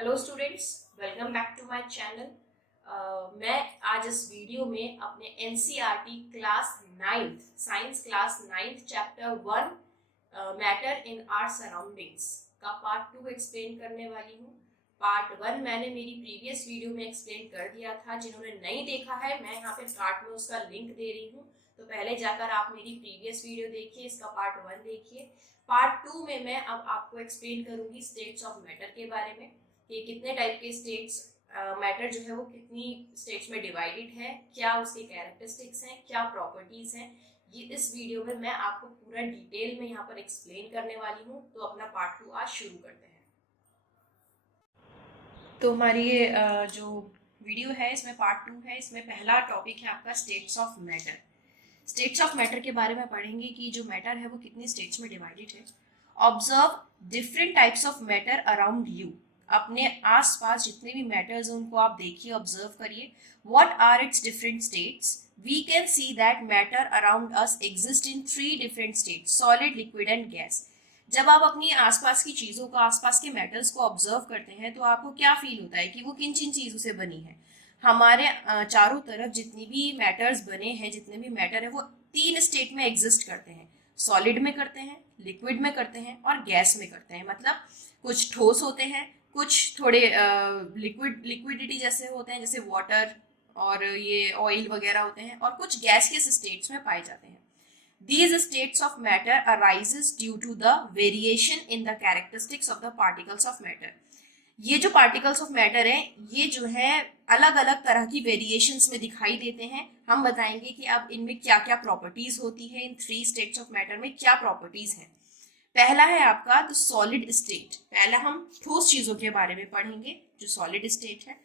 Hello students, welcome back to my channel. मैं आज इस वीडियो में अपने NCERT class 9th science class 9th chapter 1 matter in our surroundings का पार्ट 2 एक्सप्लेन करने वाली हूँ। पार्ट 1 मैंने मेरी प्रीवियस वीडियो में एक्सप्लेन कर दिया था। जिन्होंने नहीं देखा है, मैं यहाँ पे कार्ड में उसका लिंक दे रही हूँ, तो पहले जाकर आप मेरी प्रीवियस वीडियो देखिए, इसका पार्ट 1 देखिए। पार्ट 2 में मैं अब आपको एक्सप्लेन करूंगी स्टेट्स ऑफ मैटर के बारे में कि कितने टाइप के स्टेट्स मैटर जो है वो कितनी स्टेट्स में डिवाइडेड है, क्या उसके कैरेक्टरिस्टिक्स हैं, क्या प्रॉपर्टीज हैं। ये इस वीडियो में मैं आपको पूरा डिटेल में यहाँ पर एक्सप्लेन करने वाली हूँ। तो अपना पार्ट 2 आज शुरू करते हैं। तो हमारी ये जो वीडियो है इसमें पार्ट 2 है। इसमें पहला टॉपिक है आपका states of matter. States of matter के बारे में पढ़ेंगे कि जो मैटर है वो कितनी स्टेट्स में डिवाइडेड है। Observe different types of matter around you. अपने आसपास जितने भी मैटर्स हैं उनको आप देखिए, ऑब्जर्व करिए। What are its different states? We can see that matter around us exist in 3 different states, solid, liquid and gas. जब आप अपनी आसपास की चीज़ों को, आसपास के मैटर्स को ऑब्जर्व करते हैं तो आपको क्या फील होता है कि वो किन किन चीज़ों से बनी है। हमारे चारों तरफ जितनी भी मैटर्स बने हैं, जितने भी मैटर है वो 3 स्टेट में एग्जिस्ट करते हैं। सॉलिड में करते हैं, लिक्विड में करते हैं और गैस में करते हैं। मतलब कुछ ठोस होते हैं, कुछ थोड़े लिक्विडिटी जैसे होते हैं, जैसे वाटर और ये ऑयल वगैरह होते हैं, और कुछ गैसियस स्टेट्स में पाए जाते हैं। These states of matter arises due to the variation in the characteristics of the particles of matter. ये जो पार्टिकल्स ऑफ मैटर है ये जो है अलग अलग तरह की वेरिएशंस में दिखाई देते हैं। हम बताएंगे कि अब इनमें क्या क्या प्रॉपर्टीज होती है, इन 3 स्टेट्स ऑफ मैटर में क्या प्रॉपर्टीज हैं। पहला है आपका द सॉलिड स्टेट। पहला हम ठोस चीजों के बारे में पढ़ेंगे, जो सॉलिड स्टेट है।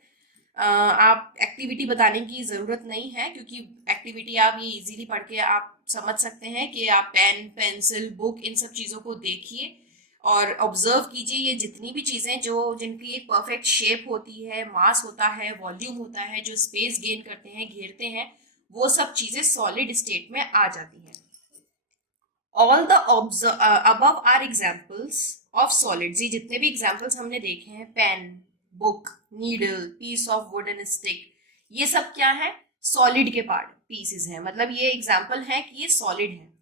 आप एक्टिविटी बताने की ज़रूरत नहीं है, क्योंकि एक्टिविटी आप ये इजीली पढ़ के आप समझ सकते हैं कि आप पेन, पेंसिल, बुक, इन सब चीज़ों को देखिए और ऑब्जर्व कीजिए। ये जितनी भी चीज़ें जो जिनकी एक परफेक्ट शेप होती है, मास होता है, वॉल्यूम होता है, जो स्पेस गेन करते हैं, घेरते हैं, वो सब चीज़ें सॉलिड स्टेट में आ जाती हैं। All the above are examples of solids. ये जितने भी एग्जाम्पल्स हमने देखे हैं, pen, book, needle, piece of wood and stick, ये सब क्या है? सॉलिड के पार्ट पीसेस हैं। मतलब ये एग्जाम्पल है कि ये सॉलिड है।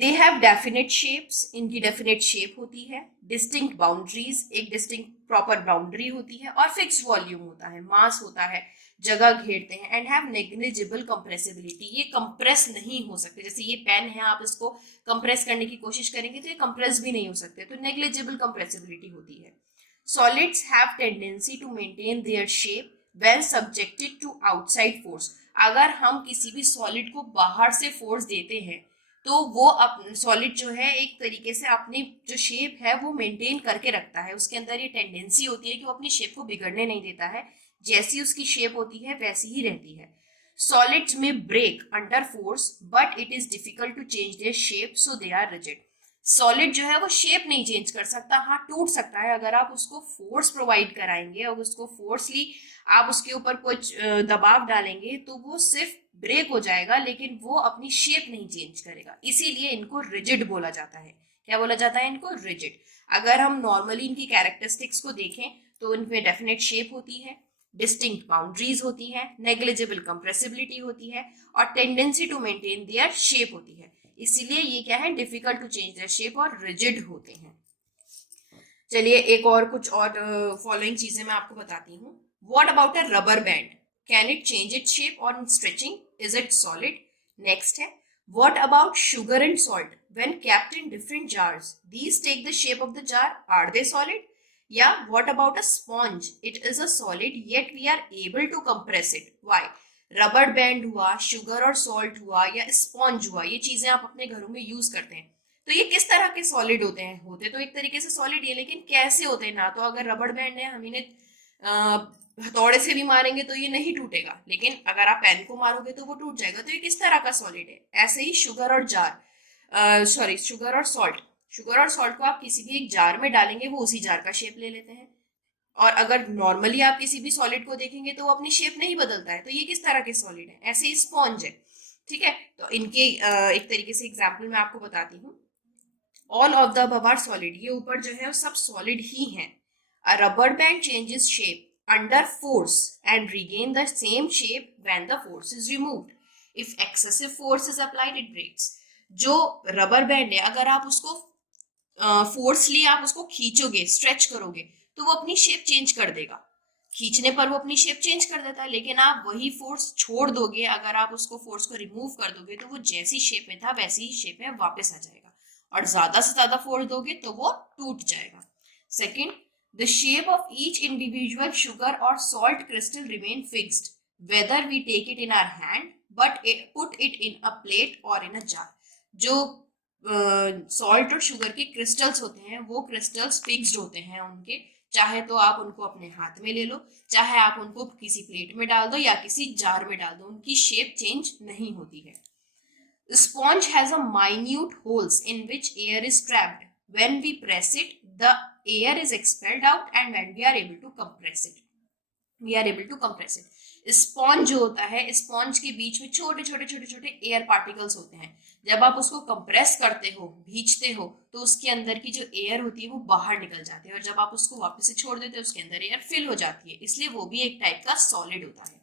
दे हैव डेफिनेट शेप्स, इनकी डेफिनेट शेप होती है। डिस्टिंक्ट बाउंड्रीज, एक डिस्टिंक्ट प्रॉपर बाउंड्री होती है, और फिक्स्ड वॉल्यूम होता है, मास होता है, जगह घेरते हैं। एंड हैव नेग्लिजिबल कंप्रेसिबिलिटी, ये कंप्रेस नहीं हो सकते। जैसे ये पेन है, आप इसको कंप्रेस करने की कोशिश करेंगे तो ये कंप्रेस भी नहीं हो सकते, तो नेग्लिजिबल कंप्रेसिबिलिटी होती है। Solids have tendency to maintain their shape when subjected to outside force. अगर हम किसी भी सॉलिड को बाहर से फोर्स देते हैं तो वो सॉलिड जो है एक तरीके से अपनी जो शेप है वो मेंटेन करके रखता है। उसके अंदर ये टेंडेंसी होती है कि वो अपनी शेप को बिगड़ने नहीं देता है, जैसी उसकी शेप होती है वैसी ही रहती है। सॉलिड्स में break under force but it is difficult to change their shape, so they are rigid. Solid जो है वो शेप नहीं चेंज कर सकता, हाँ टूट सकता है। अगर आप उसको फोर्स प्रोवाइड कराएंगे और उसको फोर्सली आप उसके ऊपर कुछ दबाव डालेंगे तो वो सिर्फ ब्रेक हो जाएगा, लेकिन वो अपनी शेप नहीं चेंज करेगा। इसीलिए इनको रिजिड बोला जाता है। क्या बोला जाता है इनको? रिजिड। अगर हम नॉर्मली इनकी कैरेक्टरिस्टिक्स को देखें तो इनमें डेफिनेट शेप होती है, डिस्टिंक्ट बाउंड्रीज होती है, नेग्लिजिबल कंप्रेसिबिलिटी होती है, और tendency to maintain their shape होती है। इसीलिए ये क्या है? Difficult to change their shape और रिजिड होते हैं। चलिए एक और कुछ और फॉलोइंग चीजें मैं आपको बताती हूँ। What about a rubber band? Can it change it shape on stretching? Is it solid? Next है what about sugar and salt? When kept in different jars these take the shape of the jar, are they solid? या what about a sponge? It is a solid yet we are able to compress it, why? Rubber band हुआ, sugar और salt हुआ, या sponge हुआ, ये चीजें आप अपने घरों में यूज करते हैं। तो ये किस तरह के सॉलिड होते हैं? होते तो एक तरीके से सॉलिड ही है, लेकिन कैसे होते हैं ना? तो अगर रबड़ बैंड है, हम इन्हें हथौड़े से भी मारेंगे तो ये नहीं टूटेगा, लेकिन अगर आप पेन को मारोगे तो वो टूट जाएगा। तो ये किस तरह का सॉलिड है? ऐसे ही शुगर और शुगर और सॉल्ट, शुगर और सॉल्ट को आप किसी भी एक जार में डालेंगे वो उसी जार का शेप ले लेते हैं। और अगर नॉर्मली आप किसी भी सॉलिड को देखेंगे तो वो अपनी शेप नहीं बदलता है। तो ये किस तरह के सॉलिड है? ऐसे ही स्पॉन्ज है। ठीक है, तो इनके एक तरीके से एग्जाम्पल मैं आपको बताती हूँ। All of the above are solid, ये ऊपर जो है वो सब सॉलिड ही हैं। A rubber band changes shape under force and regain the same shape when the force is removed. If excessive force is applied, it breaks. जो rubber band है, अगर आप उसको फोर्सली आप उसको खींचोगे, स्ट्रेच करोगे, तो वो अपनी शेप चेंज कर देगा। खींचने पर वो अपनी शेप चेंज कर देता है, लेकिन आप वही फोर्स छोड़ दोगे, अगर आप उसको फोर्स को रिमूव कर दोगे तो वो जैसी शेप में था वैसी ही शेप में वापस आ जाएगा। और ज्यादा से ज्यादा फोर्स दोगे तो वो टूट जाएगा। Second, the shape of each individual sugar और salt crystal remain fixed whether we take it in our hand but put it in a plate और इन अ जार। जो सॉल्ट और शुगर के क्रिस्टल्स होते हैं वो क्रिस्टल्स फिक्स्ड होते हैं उनके, चाहे तो आप उनको अपने हाथ में ले लो, चाहे आप उनको किसी प्लेट में डाल दो या किसी जार में डाल दो, उनकी शेप चेंज नहीं होती है। The sponge has a minute holes in which air is trapped. When we press it, the air is expelled out, and when we are able to compress it. Sponge जो होता है, sponge के बीच में छोटे छोटे छोटे छोटे एयर पार्टिकल्स होते हैं। जब आप उसको कंप्रेस करते हो, भींचते हो, तो उसके अंदर की जो एयर होती है वो बाहर निकल जाती है, और जब आप उसको वापस से छोड़ देते हो उसके अंदर एयर फिल हो जाती है, इसलिए वो भी एक टाइप का सॉलिड होता है।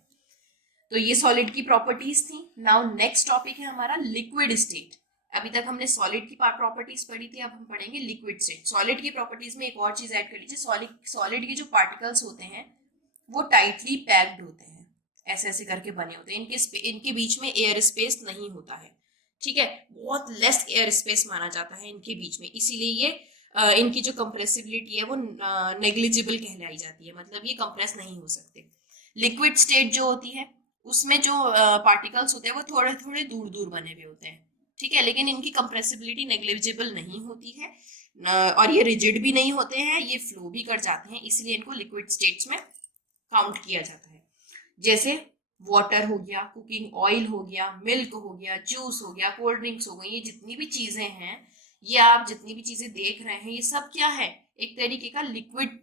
तो ये सॉलिड की प्रॉपर्टीज थी। नाउ नेक्स्ट टॉपिक है हमारा लिक्विड स्टेट। अभी तक हमने सॉलिड की प्रॉपर्टीज पढ़ी थी, अब हम पढ़ेंगे लिक्विड स्टेट। सॉलिड की प्रॉपर्टीज में एक और चीज ऐड कर लीजिए, सॉलिड के जो पार्टिकल्स होते हैं वो टाइटली पैक्ड होते हैं, ऐसे ऐसे करके बने होते हैं, इनके बीच में एयर स्पेस नहीं होता है, ठीक है, बहुत लेस एयर स्पेस माना जाता है इनके बीच में, इसीलिए ये इनकी जो कंप्रेसिबिलिटी है वो नेग्लिजिबल कहलाई जाती है, मतलब ये कंप्रेस नहीं हो सकते। लिक्विड स्टेट जो होती है उसमें जो पार्टिकल्स होते हैं वो थोड़े थोड़े दूर दूर बने हुए होते हैं, ठीक है, लेकिन इनकी कंप्रेसिबिलिटी नेग्लिजिबल नहीं होती है, और ये रिजिड भी नहीं होते हैं, ये फ्लो भी कर जाते हैं, इसलिए इनको लिक्विड स्टेट्स में काउंट किया जाता है। जैसे वाटर हो गया, कुकिंग ऑयल हो गया, मिल्क हो गया, जूस हो गया, कोल्ड ड्रिंक्स हो गई, ये जितनी भी चीजें हैं, ये आप जितनी भी चीजें देख रहे हैं, ये सब क्या है, एक तरीके का लिक्विड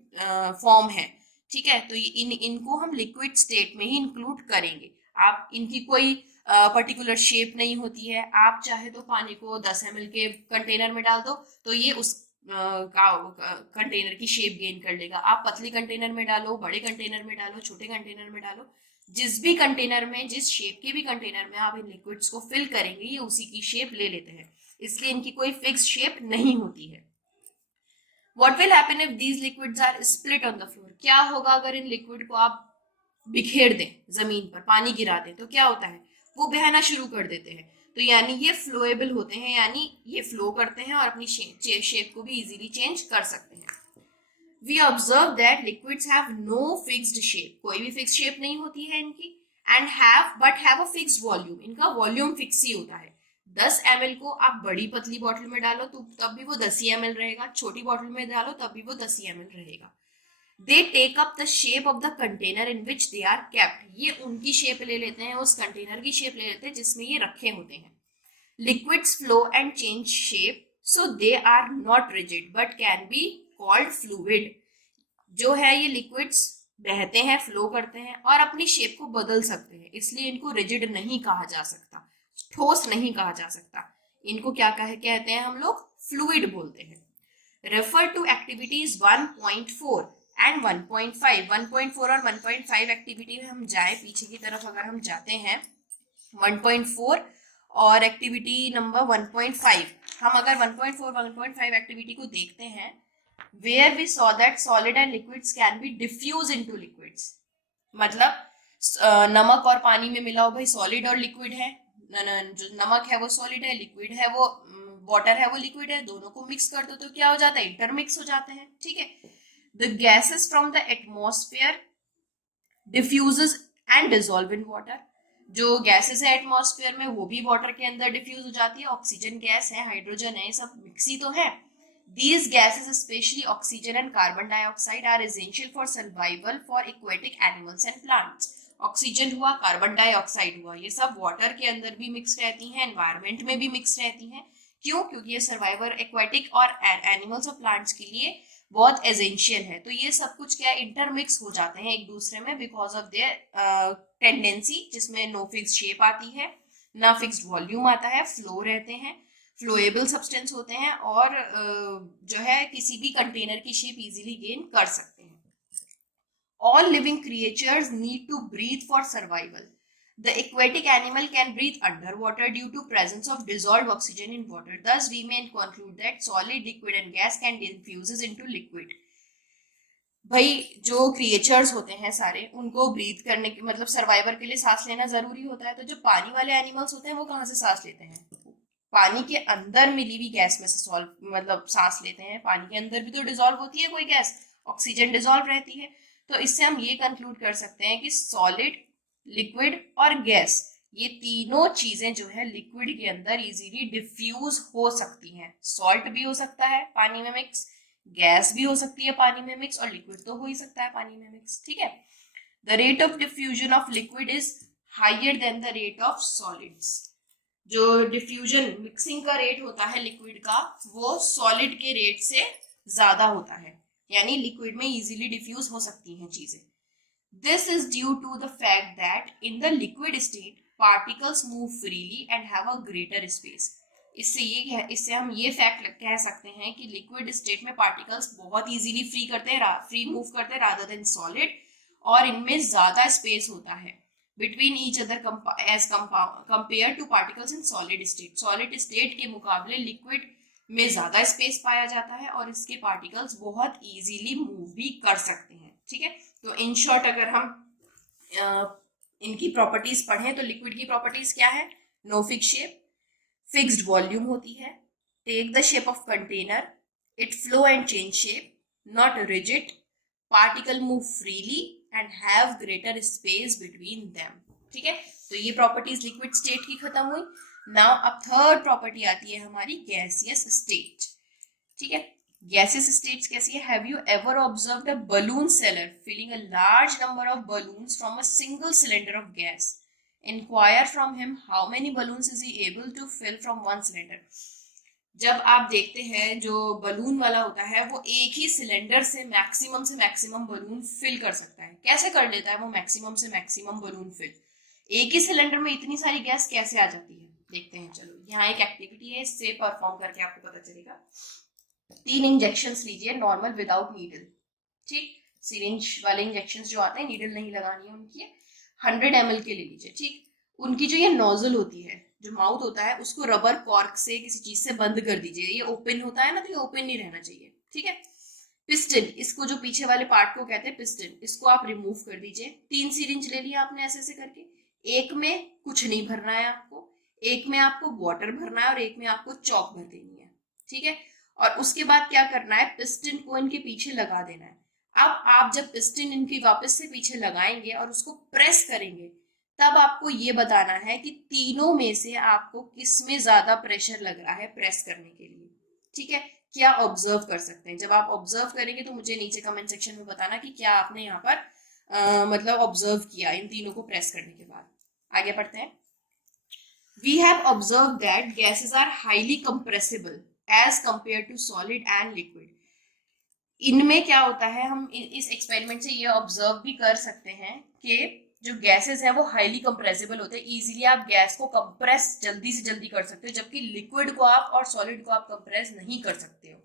फॉर्म है, ठीक है। तो इनको हम लिक्विड स्टेट में ही इंक्लूड करेंगे। आप इनकी कोई पर्टिकुलर शेप नहीं होती है, आप चाहे तो पानी को 10 ml के कंटेनर में डाल दो तो ये उस कंटेनर की शेप गेन कर लेगा। आप पतली कंटेनर में डालो, बड़े कंटेनर में डालो, छोटे कंटेनर में डालो, जिस भी कंटेनर में, जिस शेप के भी कंटेनर में आप इन लिक्विड्स को फिल करेंगे ये उसी की शेप ले लेते हैं, इसलिए इनकी कोई फिक्स शेप नहीं होती है। What will happen if these liquids are split on the floor? क्या होगा अगर इन लिक्विड को आप बिखेर दें, जमीन पर पानी गिरा दें, तो क्या होता है, वो बहना शुरू कर देते हैं। तो यानी ये फ्लोएबल होते हैं, यानी ये फ्लो करते हैं और अपनी शेप को भी इजीली चेंज कर सकते हैं। We observe that liquids have no fixed shape, कोई भी फिक्स शेप नहीं होती है इनकी, and have a fixed volume, इनका वॉल्यूम फिक्स ही होता है। 10 ml को आप बड़ी पतली बॉटल में डालो तो तब भी वो 10 ही ml रहेगा, छोटी बॉटल में डालो तब भी वो 10 ही ml रहेगा। They take up the shape of the container in which they are kept, ये उनकी शेप ले लेते हैं, उस कंटेनर की शेप ले लेते हैं जिसमें ये रखे होते हैं। Liquids flow and change shape, so they are not rigid but can be called fluid। जो है ये लिक्विड्स बहते हैं, फ्लो करते हैं और अपनी शेप को बदल सकते हैं, इसलिए इनको रिजिड नहीं कहा जा सकता, ठोस नहीं कहा जा सकता, इनको क्या कहते हैं हम लोग, फ्लूइड बोलते हैं। Refer to activities 1.4 and 1.5। 1.4 और 1.5 एक्टिविटी में हम जाए, पीछे की तरफ अगर हम जाते हैं 1.4 और एक्टिविटी नंबर 1.5, हम अगर 1.4 1.5 एक्टिविटी को देखते हैं, where we saw that solid and liquids can be diffused into liquids, मतलब नमक और पानी में मिला हो भाई, सॉलिड और लिक्विड है, जो नमक है वो सॉलिड है, लिक्विड है वो वाटर है वो लिक्विड है, दोनों को मिक्स कर दो तो क्या हो जाता है, इंटरमिक्स हो जाते हैं, ठीक है। The gases from the atmosphere diffuses and dissolve in water, जो गैसेस है एटमॉस्फेयर में वो भी वाटर के अंदर डिफ्यूज हो जाती है, ऑक्सीजन गैस है, हाइड्रोजन है, सब मिक्स ही तो है। These gases, especially oxygen and carbon dioxide, are essential for survival for aquatic animals and plants. Oxygen हुआ, कार्बन डाइऑक्साइड हुआ, ये सब वाटर के अंदर भी मिक्स रहती हैं, एनवायरनमेंट में भी मिक्स रहती हैं। क्यों? क्योंकि ये सर्वाइवर एक्वाटिक और एनिमल्स और प्लांट्स के लिए बहुत एसेंशियल है। तो ये सब कुछ क्या इंटरमिक्स हो जाते हैं एक दूसरे में बिकॉज ऑफ देयर टेंडेंसी, जिसमें नो फिक्स शेप आती है, ना फिक्स्ड वॉल्यूम आता है, फ्लो रहते हैं, फ्लोएबल सब्सटेंस होते हैं और जो है किसी भी कंटेनर की शेप इजीली गेन कर सकते हैं। All living creatures need to breathe for survival. The aquatic animal can breathe underwater due to presence of dissolved oxygen in water. Thus, we may conclude that solid, liquid, and gas can diffuse into liquid. भाई जो creatures होते हैं सारे, उनको breathe करने की मतलब survivor के लिए सांस लेना जरूरी होता है। तो जो पानी वाले एनिमल्स होते हैं वो कहाँ से सांस लेते हैं? पानी के अंदर मिली हुई गैस में से सॉल्व मतलब सांस लेते हैं। पानी के अंदर भी तो डिजोल्व होती है कोई गैस, ऑक्सीजन डिजोल्व रहती है। तो इससे हम ये कंक्लूड कर सकते हैं कि सॉलिड, लिक्विड और गैस, ये तीनों चीजें जो है लिक्विड के अंदर इजीली डिफ्यूज हो सकती हैं। सॉल्ट भी हो सकता है पानी में मिक्स, गैस भी हो सकती है पानी में मिक्स, और लिक्विड तो हो ही सकता है पानी में मिक्स। ठीक है। The rate of diffusion of liquid is higher than the rate of solids. जो डिफ्यूजन मिक्सिंग का रेट होता है लिक्विड का, वो सॉलिड के रेट से ज्यादा होता है, यानी लिक्विड में इजीली डिफ्यूज हो सकती हैं चीजें। This is due to the fact that in the liquid state particles move freely and have a greater space. इससे हम ये फैक्ट कह सकते हैं कि लिक्विड स्टेट में पार्टिकल्स बहुत इजीली फ्री मूव करते हैं रादर देन सॉलिड, और इनमें ज्यादा स्पेस होता है between each other as compared to particles in solid state. Solid state के मुकाबले लिक्विड में ज्यादा स्पेस पाया जाता है और इसके पार्टिकल्स बहुत इजीली मूव भी कर सकते हैं। ठीक है। तो इन शॉर्ट अगर हम इनकी प्रॉपर्टीज पढ़ें तो लिक्विड की प्रॉपर्टीज क्या है? No fix shape, fixed volume होती है, take the shape of container, it flow and change shape, not rigid, particle move freely and have greater space between them. ठीक है। तो ये प्रॉपर्टीज लिक्विड स्टेट की खत्म हुई। नाउ अब थर्ड प्रॉपर्टी आती है हमारी गैसियस स्टेट। ठीक है। गैसियस स्टेट्स कैसी है? Have you ever observed a balloon seller filling a large number of balloons from a single cylinder of gas? Inquire from him how many balloons is he able to fill from one cylinder. जब आप देखते हैं जो balloon वाला होता है वो एक ही सिलेंडर से मैक्सिमम बलून फिल कर सकता है। कैसे कर लेता है वो मैक्सिमम से मैक्सिमम बलून फिल? एक ही सिलेंडर में इतनी सारी गैस कैसे आ जाती है, देखते हैं। चलो, यहाँ एक एक्टिविटी है, इससे परफॉर्म करके आपको पता चलेगा। 3 इंजेक्शंस लीजिए नॉर्मल विदाउट नीडल। ठीक, सिरिंज वाले इंजेक्शंस जो आते हैं नीडल नहीं लगानी है उनकी, 100 ml के ले लीजिए। ठीक, उनकी जो ये नोजल होती है, जो माउथ होता है, उसको रबर कॉर्क से किसी चीज से बंद कर दीजिए। ये ओपन होता है ना, तो ये ओपन नहीं रहना चाहिए। ठीक है। पिस्टन, इसको जो पीछे वाले पार्ट को कहते हैं पिस्टन, इसको आप रिमूव कर दीजिए। 3 सिरिंज ले लिया आपने ऐसे ऐसे करके। एक में कुछ नहीं भरना है आपको, एक में आपको वाटर भरना है और एक में आपको चॉक भर देनी है। ठीक है। और उसके बाद क्या करना है, पिस्टन को इनके पीछे लगा देना है। अब आप जब पिस्टन इनकी वापस से पीछे लगाएंगे और उसको प्रेस करेंगे, तब आपको ये बताना है कि तीनों में से आपको किस में ज्यादा प्रेशर लग रहा है प्रेस करने के लिए। ठीक है। क्या ऑब्जर्व कर सकते हैं? जब आप ऑब्जर्व करेंगे तो मुझे नीचे कमेंट सेक्शन में बताना कि क्या आपने यहाँ पर मतलब ऑब्जर्व किया इन तीनों को प्रेस करने के बाद। आगे बढ़ते हैं। We have observed that gases are highly compressible as compared to solid and liquid. इनमें क्या होता है, हम इस एक्सपेरिमेंट से ये ऑब्जर्व भी कर सकते हैं कि जो गैसेस हैं वो हाईली कंप्रेसिबल होते हैं। इजीली आप गैस को कंप्रेस जल्दी से जल्दी कर सकते हो, जबकि लिक्विड को आप और सॉलिड को आप कंप्रेस नहीं कर सकते हो।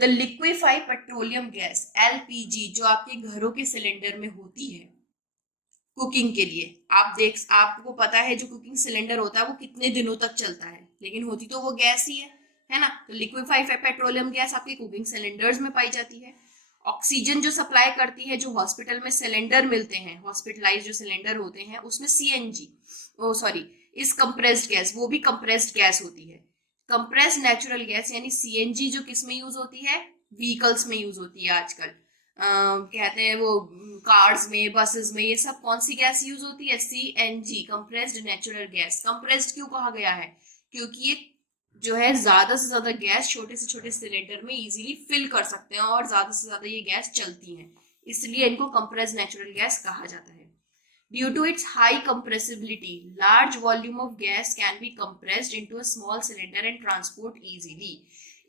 The liquefied petroleum gas LPG, जो आपके घरों के सिलेंडर में होती है कुकिंग के लिए, आपको पता है जो कुकिंग सिलेंडर होता है वो कितने दिनों तक चलता है, लेकिन होती तो वो गैस ही है ना। तो लिक्विफाइड पेट्रोलियम गैस आपके कुकिंग सिलेंडर्स में पाई जाती है। ऑक्सीजन जो सप्लाई करती है, जो हॉस्पिटल में सिलेंडर मिलते हैं, हॉस्पिटलाइज जो सिलेंडर होते हैं, उसमें सीएनजी इस कंप्रेस्ड गैस, वो भी कंप्रेस्ड गैस होती है। कंप्रेस्ड नेचुरल गैस यानी सीएनजी जो किस में यूज होती है? व्हीकल्स में यूज होती है आजकल। कहते हैं वो कार्स में, बसेस में, ये सब कौन सी गैस यूज होती है? CNG, compressed natural gas. Compressed क्यों कहा गया है? क्योंकि ये जो है ज्यादा से ज्यादा गैस छोटे से छोटे सिलेंडर में इजीली फिल कर सकते हैं और ज्यादा से ज्यादा ये गैस चलती है, इसलिए इनको कंप्रेस्ड नेचुरल गैस कहा जाता है। Due to its high compressibility, large volume of gas can be compressed into a small cylinder and transport easily.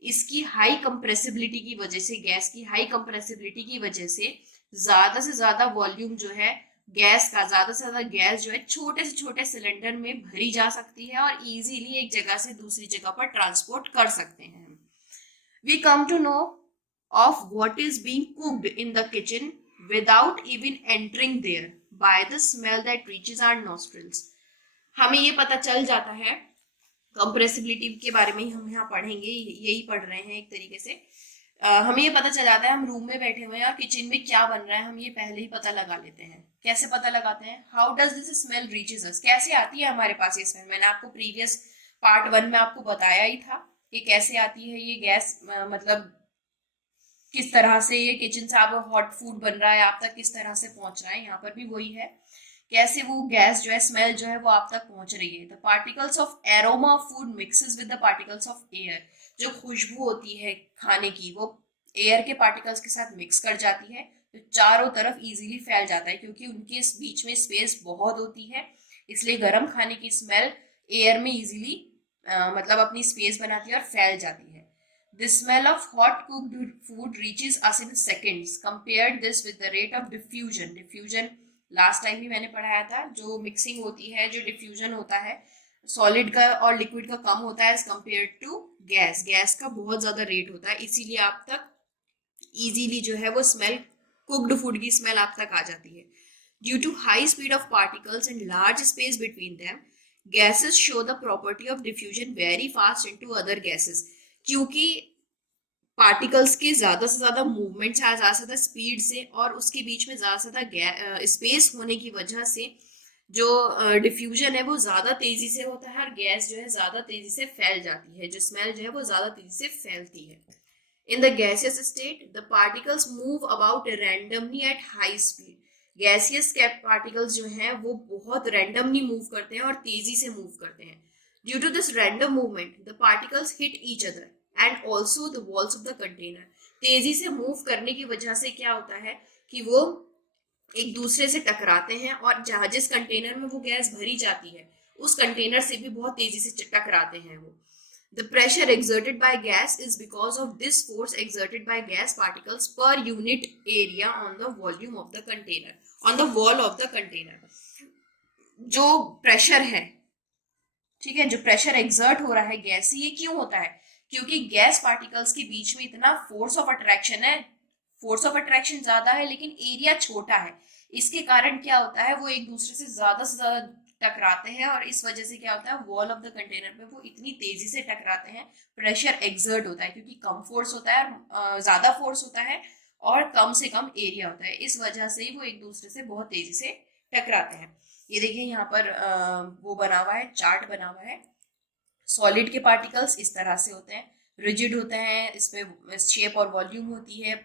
इसकी हाई कंप्रेसिबिलिटी की वजह से, गैस की हाई कंप्रेसिबिलिटी की वजह से ज्यादा वॉल्यूम जो है गैस का, ज्यादा से ज्यादा गैस जो है छोटे से छोटे सिलेंडर में भरी जा सकती है और इजीली एक जगह से दूसरी जगह पर ट्रांसपोर्ट कर सकते हैं। We come to know of what is being cooked in the kitchen without even entering there by the smell that reaches our nostrils. हमें ये पता चल जाता है, कंप्रेसिबिलिटी के बारे में ही हम यहाँ पढ़ेंगे, यही पढ़ रहे हैं एक तरीके से। हमें ये पता चल जाता है, हम रूम में बैठे हुए हैं और किचन में क्या बन रहा है हम ये पहले ही पता लगा लेते हैं। कैसे पता लगाते हैं? How does this smell reaches us, कैसे आती है हमारे पास ये स्मेल। मैंने आपको प्रीवियस पार्ट 1 में आपको बताया ही था कि कैसे आती है ये गैस, मतलब किस तरह से ये किचन से आप हॉट फूड बन रहा है आप तक किस तरह से पहुंच रहा है। यहाँ पर भी वही है, कैसे वो गैस जो है, स्मेल जो है वो आप तक पहुंच रही है। The particles of aroma of food mixes with the particles of air, जो खुशबू होती है खाने की वो एयर के पार्टिकल्स के साथ मिक्स कर जाती है, तो चारों तरफ इजीली फैल जाता है, क्योंकि उनके बीच में स्पेस बहुत होती है, इसलिए गर्म खाने की स्मेल एयर में इजीली मतलब अपनी स्पेस बनाती है और फैल जाती है। The smell of hot cooked food reaches us in seconds. Compared this with the rate of diffusion. Diffusion last time भी मैंने पढ़ाया था, जो मिक्सिंग होती है, जो डिफ्यूजन होता है सॉलिड का और लिक्विड का कम होता है as compare to gas. Gas का बहुत ज्यादा रेट होता है, इसीलिए आप तक इजीली जो है वो स्मेल, कुक्ड फूड की स्मेल आप तक आ जाती है। Due to high speed of particles and large space between them, gases show the property of diffusion very fast into other gases. क्योंकि पार्टिकल्स के ज्यादा से ज्यादा मूवमेंट से, ज्यादा से ज्यादा स्पीड से, और उसके बीच में ज्यादा से ज्यादा स्पेस होने की वजह से जो डिफ्यूजन है वो ज्यादा तेजी से होता है और गैस जो है ज्यादा तेजी से फैल जाती है, जो स्मेल जो है वो ज्यादा तेजी से फैलती है। In the gaseous state the particles move about randomly at high speed. Gaseous particles जो हैं वो बहुत रैंडमली मूव करते हैं और तेजी से मूव करते हैं। Due to this random movement the particles hit each other and also the walls of the container. तेजी से मूव करने की वजह से क्या होता है कि वो एक दूसरे से टकराते हैं और जहां जिस कंटेनर में वो गैस भरी जाती है उस कंटेनर से भी बहुत तेजी से टकराते हैं वो। The pressure exerted by gas is because of this force exerted by gas particles per unit area on the volume of the container, on the wall of the container. जो प्रेशर है, ठीक है, जो प्रेशर एक्सर्ट हो रहा है gas से, ये क्यों होता है? क्योंकि गैस पार्टिकल्स के बीच में इतना फोर्स ऑफ अट्रैक्शन है, फोर्स ऑफ अट्रैक्शन ज्यादा है लेकिन एरिया छोटा है। इसके कारण क्या होता है, वो एक दूसरे से ज्यादा टकराते हैं और इस वजह से क्या होता है, वॉल ऑफ द कंटेनर पे वो इतनी तेजी से टकराते हैं, प्रेशर एक्सर्ट होता है, क्योंकि कम फोर्स होता है और ज्यादा फोर्स होता है और कम से कम एरिया होता है, इस वजह से ही वो एक दूसरे से बहुत तेजी से टकराते हैं। ये देखिए यहाँ पर वो बना हुआ है, चार्ट बना हुआ है। सॉलिड के पार्टिकल्स इस तरह से होते हैं, रिजिड होते हैं, इसमें शेप और वॉल्यूम होती है,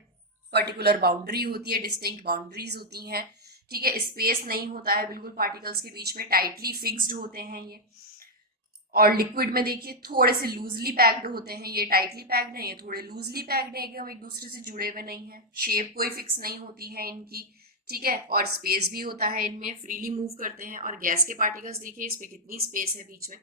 पर्टिकुलर बाउंड्री होती है, डिस्टिंक्ट बाउंड्रीज होती हैं, ठीक है, स्पेस नहीं होता है बिल्कुल पार्टिकल्स के बीच में, टाइटली फिक्स्ड होते हैं ये। और लिक्विड में देखिए थोड़े से लूजली पैक्ड होते हैं, ये टाइटली पैक्ड है, ये थोड़े लूजली पैक्ड है कि हम एक दूसरे से जुड़े हुए नहीं है, शेप कोई फिक्स नहीं होती है इनकी, ठीक है, और स्पेस भी होता है इनमें, फ्रीली मूव करते हैं। और गैस के पार्टिकल्स देखिए इसमें कितनी स्पेस है, बीच में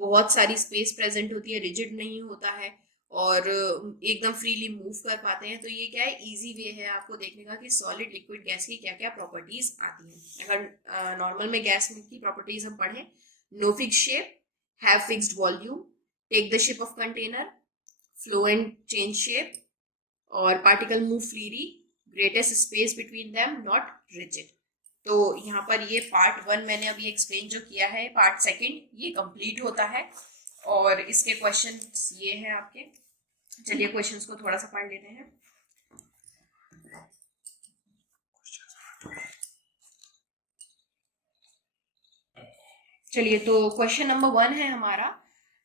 बहुत सारी स्पेस प्रेजेंट होती है, रिजिड नहीं होता है और एकदम फ्रीली मूव कर पाते हैं। तो ये क्या है, इजी वे है आपको देखने का कि सॉलिड लिक्विड गैस की क्या क्या प्रॉपर्टीज आती हैं। अगर नॉर्मल में गैस की प्रॉपर्टीज हम पढ़ें, no fix shape, have fixed volume, take the shape of container, flow and change shape, और particle move freely, greatest space between them, not rigid. तो यहाँ पर ये पार्ट 1 मैंने अभी एक्सप्लेन जो किया है, पार्ट 2 ये कंप्लीट होता है और इसके क्वेश्चंस ये हैं आपके। चलिए क्वेश्चंस को थोड़ा सा पढ़ लेते हैं। चलिए, तो क्वेश्चन नंबर 1 है हमारा,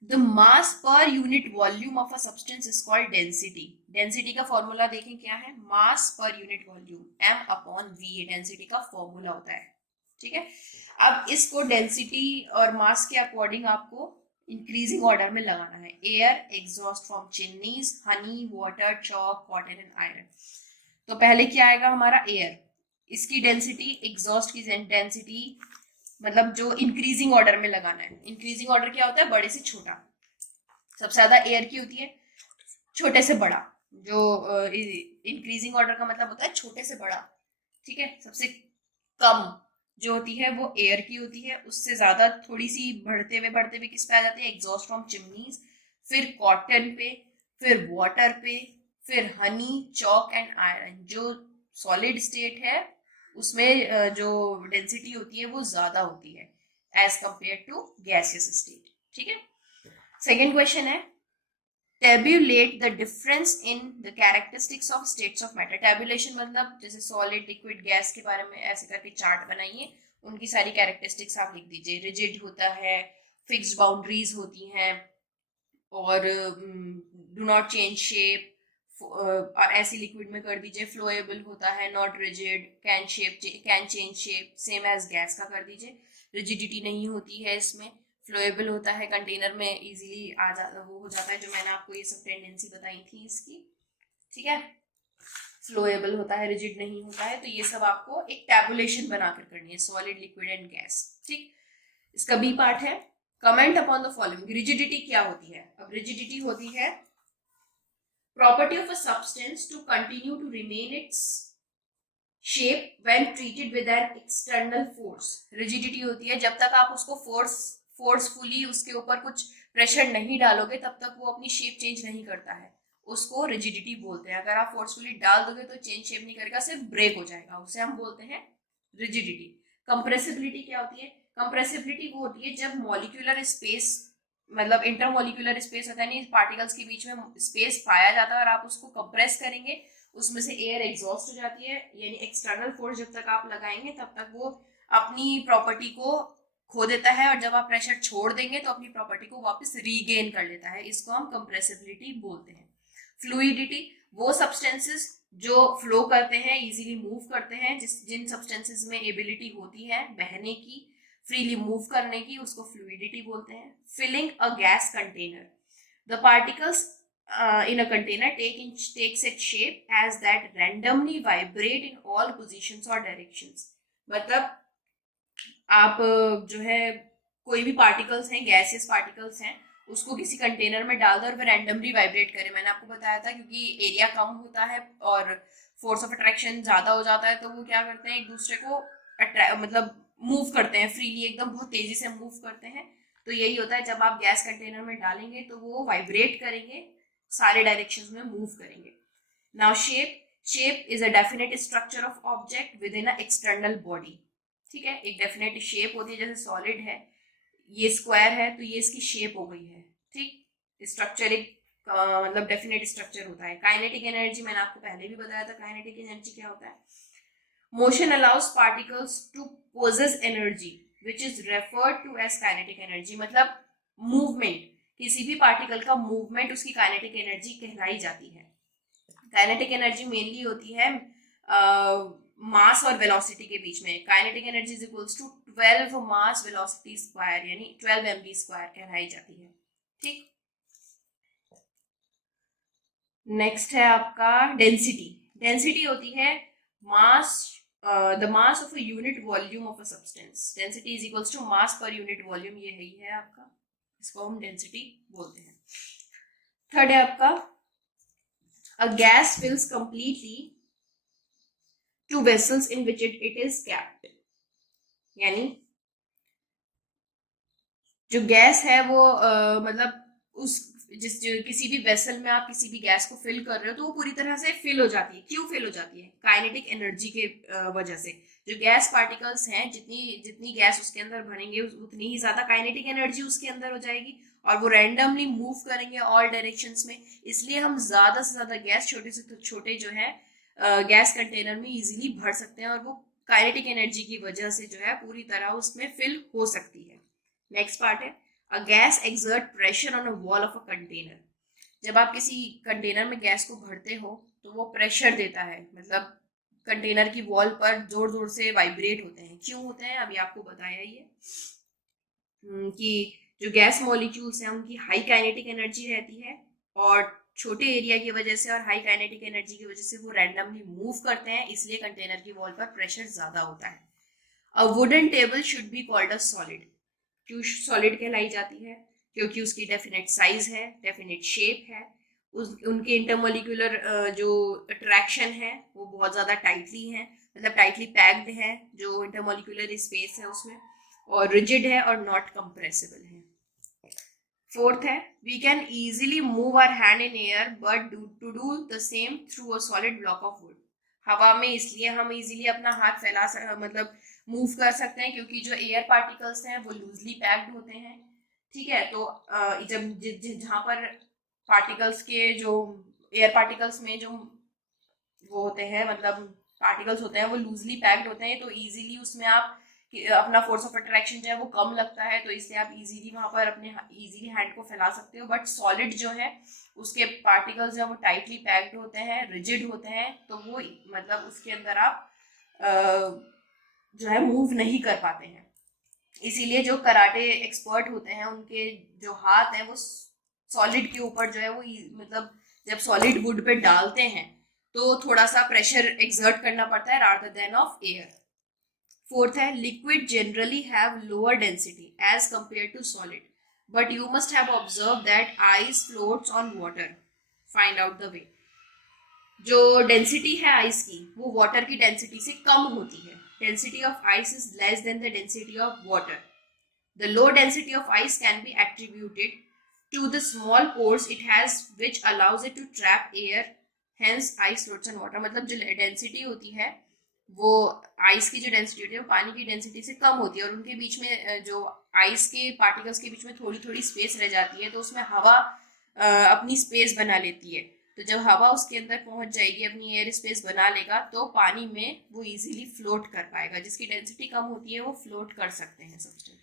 the mass per unit volume of a substance is called density. Density का फॉर्मूला देखें क्या है, mass per unit volume, m/v density का फॉर्मूला होता है, ठीक है। अब इसको डेंसिटी और मास के अकॉर्डिंग आपको इंक्रीजिंग ऑर्डर में लगाना है। Air, exhaust from chimneys, Honey, water, chalk, cotton and iron. तो पहले क्या आएगा हमारा, एयर, इसकी डेंसिटी, एग्जॉस्ट की डेंसिटी, मतलब जो इंक्रीजिंग ऑर्डर में लगाना है। इंक्रीजिंग ऑर्डर क्या होता है, बड़े से छोटा, सबसे ज्यादा एयर की होती है, छोटे से बड़ा। जो इंक्रीजिंग ऑर्डर का मतलब होता है छोटे से बड़ा, ठीक है। सबसे कम जो होती है वो एयर की होती है, उससे ज्यादा थोड़ी सी बढ़ते हुए किस पे आ जाती है, एग्जॉस्ट फ्रॉम चिमनीज, फिर कॉटन पे, फिर वाटर पे, फिर हनी, चॉक एंड आयरन। जो सॉलिड स्टेट है उसमें जो डेंसिटी होती है वो ज्यादा होती है as compare to gaseous state. ठीक है। सेकेंड क्वेश्चन है tabulate the difference in the characteristics of states of matter. Tabulation मतलब जैसे सॉलिड लिक्विड गैस के बारे में ऐसे करके चार्ट बनाइए, उनकी सारी कैरेक्टरिस्टिक्स आप लिख दीजिए। रिजिड होता है, फिक्स्ड बाउंड्रीज होती हैं, और डू नॉट चेंज शेप, ऐसी लिक्विड में कर दीजिए। फ्लोएबल होता है, not rigid, can change shape, same as gas का कर दीजिए। रिजिडिटी नहीं होती है इसमें। फ्लोएबल होता है, कंटेनर में इजीली आ जाता, वो हो जाता है, जो मैंने आपको ये सब टेंडेंसी बताई थी इसकी। ठीक है। फ्लोएबल होता है, रिजिड नहीं होता है। तो ये सब आपको एक टैबुलेशन बनाकर करनी है, सॉलिड, लिक्विड एंड गैस। ठीक। इसका बी पार्ट है comment upon the following. Rigidity क्या होती है? अब रिजिडिटी होती है property of a substance to continue to remain its shape when treated with an external force. Rigidity होती है जब तक आप उसको फोर्सफुली उसके ऊपर कुछ प्रेशर नहीं डालोगे तब तक वो अपनी शेप चेंज नहीं करता है, उसको रिजिडिटी बोलते हैं। अगर आप फोर्सफुली डाल दोगे तो चेंज शेप नहीं करेगा, सिर्फ ब्रेक हो जाएगा, उसे हम बोलते हैं रिजिडिटी। कंप्रेसिबिलिटी क्या होती है? कंप्रेसिबिलिटी वो होती है जब मॉलिक्यूलर स्पेस, मतलब इंटरमॉलिक्यूलर स्पेस होता है, नहीं पार्टिकल्स के बीच में स्पेस पाया जाता है और आप उसको कंप्रेस करेंगे, उसमें से एयर एग्जॉस्ट हो जाती है, यानी एक्सटर्नल फोर्स जब तक आप लगाएंगे तब तक वो अपनी प्रॉपर्टी को खो देता है, और जब आप प्रेशर छोड़ देंगे तो अपनी प्रॉपर्टी को वापस रीगेन कर लेता है। इसको हम कंप्रेसिबिलिटी बोलते हैं। फ्लूइडिटी वो सब्सटेंसेस जो फ्लो करते हैं, इजीली मूव करते हैं, जिन सब्सटेंसेस में एबिलिटी होती है बहने की, फ्रीली मूव करने की, उसको फ्लूइडिटी बोलते हैं। Filling a gas container, the particles in a container takes its shape as that randomly vibrate in all positions or directions। मतलब आप जो है कोई भी पार्टिकल्स हैं, गैसियस पार्टिकल्स हैं, उसको किसी कंटेनर में डाल दो और फिर रैंडमली वाइब्रेट करे। मैंने आपको बताया था क्योंकि एरिया कम होता है और फोर्स ऑफ अट्रैक्शन ज्यादा हो जाता है, तो वो क्या करते हैं, एक दूसरे को मतलब मूव करते हैं फ्रीली, एकदम बहुत तेजी से मूव करते हैं। तो यही होता है, जब आप गैस कंटेनर में डालेंगे तो वो वाइब्रेट करेंगे, सारे डायरेक्शंस में मूव करेंगे। Now shape is a definite structure of object with in a external body. ठीक है। एक डेफिनेट शेप होती है, जैसे सॉलिड है, ये स्क्वायर है तो ये इसकी शेप हो गई है। ठीक। स्ट्रक्चर एक मतलब डेफिनेट स्ट्रक्चर होता है। काइनेटिक एनर्जी मैंने आपको पहले भी बताया था, काइनेटिक एनर्जी क्या होता है? Motion allows particles to possess energy which is referred to as kinetic energy. मतलब मूवमेंट, किसी भी पार्टिकल का मूवमेंट उसकी काइनेटिक एनर्जी कहलाई जाती है। काइनेटिक एनर्जी मेनली होती है मास और वेलोसिटी के बीच में। Kinetic energy is equals to 12 mass velocity square, यानी 12 mv स्क्वायर कहलाई जाती है। ठीक। नेक्स्ट है आपका डेंसिटी। डेंसिटी होती है mass, the mass of a unit volume of a substance. Density is equals to mass per unit volume, ये है आपका, इसको हम डेंसिटी बोलते हैं। थर्ड है आपका a gas fills completely two vessels in which it is kept। यानी जो गैस है वो मतलब उस किसी भी वेसल में आप किसी भी गैस को फिल कर रहे हो तो वो पूरी तरह से फिल हो जाती है। क्यों फिल हो जाती है? काइनेटिक एनर्जी के वजह से। जो गैस पार्टिकल्स हैं, जितनी जितनी गैस उसके अंदर भरेंगे उतनी ही ज्यादा काइनेटिक एनर्जी उसके अंदर हो जाएगी, और वो रैंडमली मूव करेंगे ऑल डायरेक्शंस में। इसलिए हम ज्यादा से ज्यादा गैस छोटे से छोटे जो है गैस कंटेनर में इजीली भर सकते हैं, और वो काइनेटिक एनर्जी की वजह से जो है पूरी तरह उसमें फिल हो सकती है। नेक्स्ट पार्ट है a gas exert pressure on a wall of a container. जब आप किसी कंटेनर में गैस को भरते हो तो वो प्रेशर देता है, मतलब कंटेनर की वॉल पर जोर जोर से वाइब्रेट होते हैं। क्यों होते हैं? अभी आपको बताया ही है कि जो गैस मॉलिक्यूल्स हैं उनकी हाई काइनेटिक एनर्जी रहती है, और छोटे एरिया की वजह से और हाई काइनेटिक एनर्जी की वजह से वो रैंडमली मूव करते हैं, इसलिए कंटेनर की वॉल पर प्रेशर ज्यादा होता है। A wooden table should be called a solid. क्यों सॉलिड कहलाई जाती है? क्योंकि उसकी डेफिनेट साइज है, डेफिनेट शेप है, उनके इंटरमोलिकुलर जो अट्रैक्शन है वो बहुत ज़्यादा टाइटली है, मतलब टाइटली पैक्ड है जो इंटरमोलिकुलर स्पेस है उसमें, और रिजिड है और नॉट कंप्रेसिबल है। फोर्थ है we can easily move our hand in air but to do the same through a solid block of wood. हवा में इसलिए हम इजीली अपना हाथ मतलब मूव कर सकते हैं क्योंकि जो एयर पार्टिकल्स हैं वो लूजली पैक्ड होते हैं। ठीक है, तो जब जहाँ पर पार्टिकल्स के जो एयर पार्टिकल्स में जो वो होते हैं, मतलब पार्टिकल्स होते हैं वो लूजली पैक्ड होते हैं, तो इजीली उसमें आप अपना फोर्स ऑफ अट्रैक्शन जो है वो कम लगता है, तो इसलिए आप इजीली वहां पर अपने इजीली हैंड को फैला सकते हो। बट सॉलिड जो है उसके पार्टिकल्स जो है वो टाइटली पैक्ड होते हैं, रिजिड होते हैं, तो वो मतलब उसके अंदर आप जो है मूव नहीं कर पाते हैं। इसीलिए जो कराटे एक्सपर्ट होते हैं उनके जो हाथ हैं वो सॉलिड के ऊपर जो है वो मतलब जब सॉलिड वुड पे डालते हैं तो थोड़ा सा प्रेशर एक्सर्ट करना पड़ता है rather than of air. Fourth है, liquid generally have lower density as compare to solid, but you must have observe that ice floats on water, find out the way. जो डेंसिटी है ice की वो water की density से कम होती है। Density of ice is less than the density of water. The low density of ice can be attributed to the small pores it has which allows it to trap air, hence ice floats on water। मतलब जो density होती है वो ice की जो density होती है वो पानी की डेंसिटी से कम होती है, और उनके बीच में जो आइस के पार्टिकल्स के बीच में थोड़ी थोड़ी स्पेस रह जाती है, तो उसमें हवा अपनी स्पेस बना लेती है। तो जब हवा उसके अंदर पहुंच जाएगी, अपनी एयर स्पेस बना लेगा, तो पानी में वो इजीली फ्लोट कर पाएगा। जिसकी डेंसिटी कम होती है वो फ्लोट कर सकते हैं सब्सटेंस।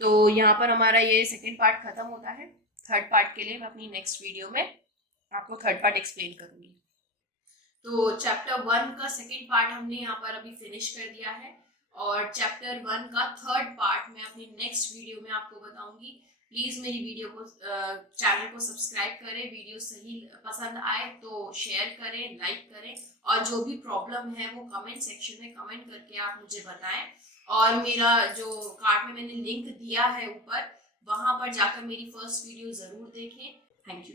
तो यहाँ पर हमारा ये सेकेंड पार्ट खत्म होता है। थर्ड पार्ट के लिए मैं अपनी नेक्स्ट वीडियो में आपको थर्ड पार्ट एक्सप्लेन करूंगी। तो चैप्टर 1 का सेकेंड पार्ट हमने यहाँ पर अभी फिनिश कर दिया है, और चैप्टर 1 का थर्ड पार्ट मैं अपनी नेक्स्ट वीडियो में आपको बताऊंगी। प्लीज मेरी वीडियो को चैनल को सब्सक्राइब करें, वीडियो सही पसंद आए तो शेयर करें, लाइक करें, और जो भी प्रॉब्लम है वो कमेंट सेक्शन में कमेंट करके आप मुझे बताएं। और मेरा जो कार्ड में मैंने लिंक दिया है ऊपर, वहां पर जाकर मेरी फर्स्ट वीडियो जरूर देखें। Thank you.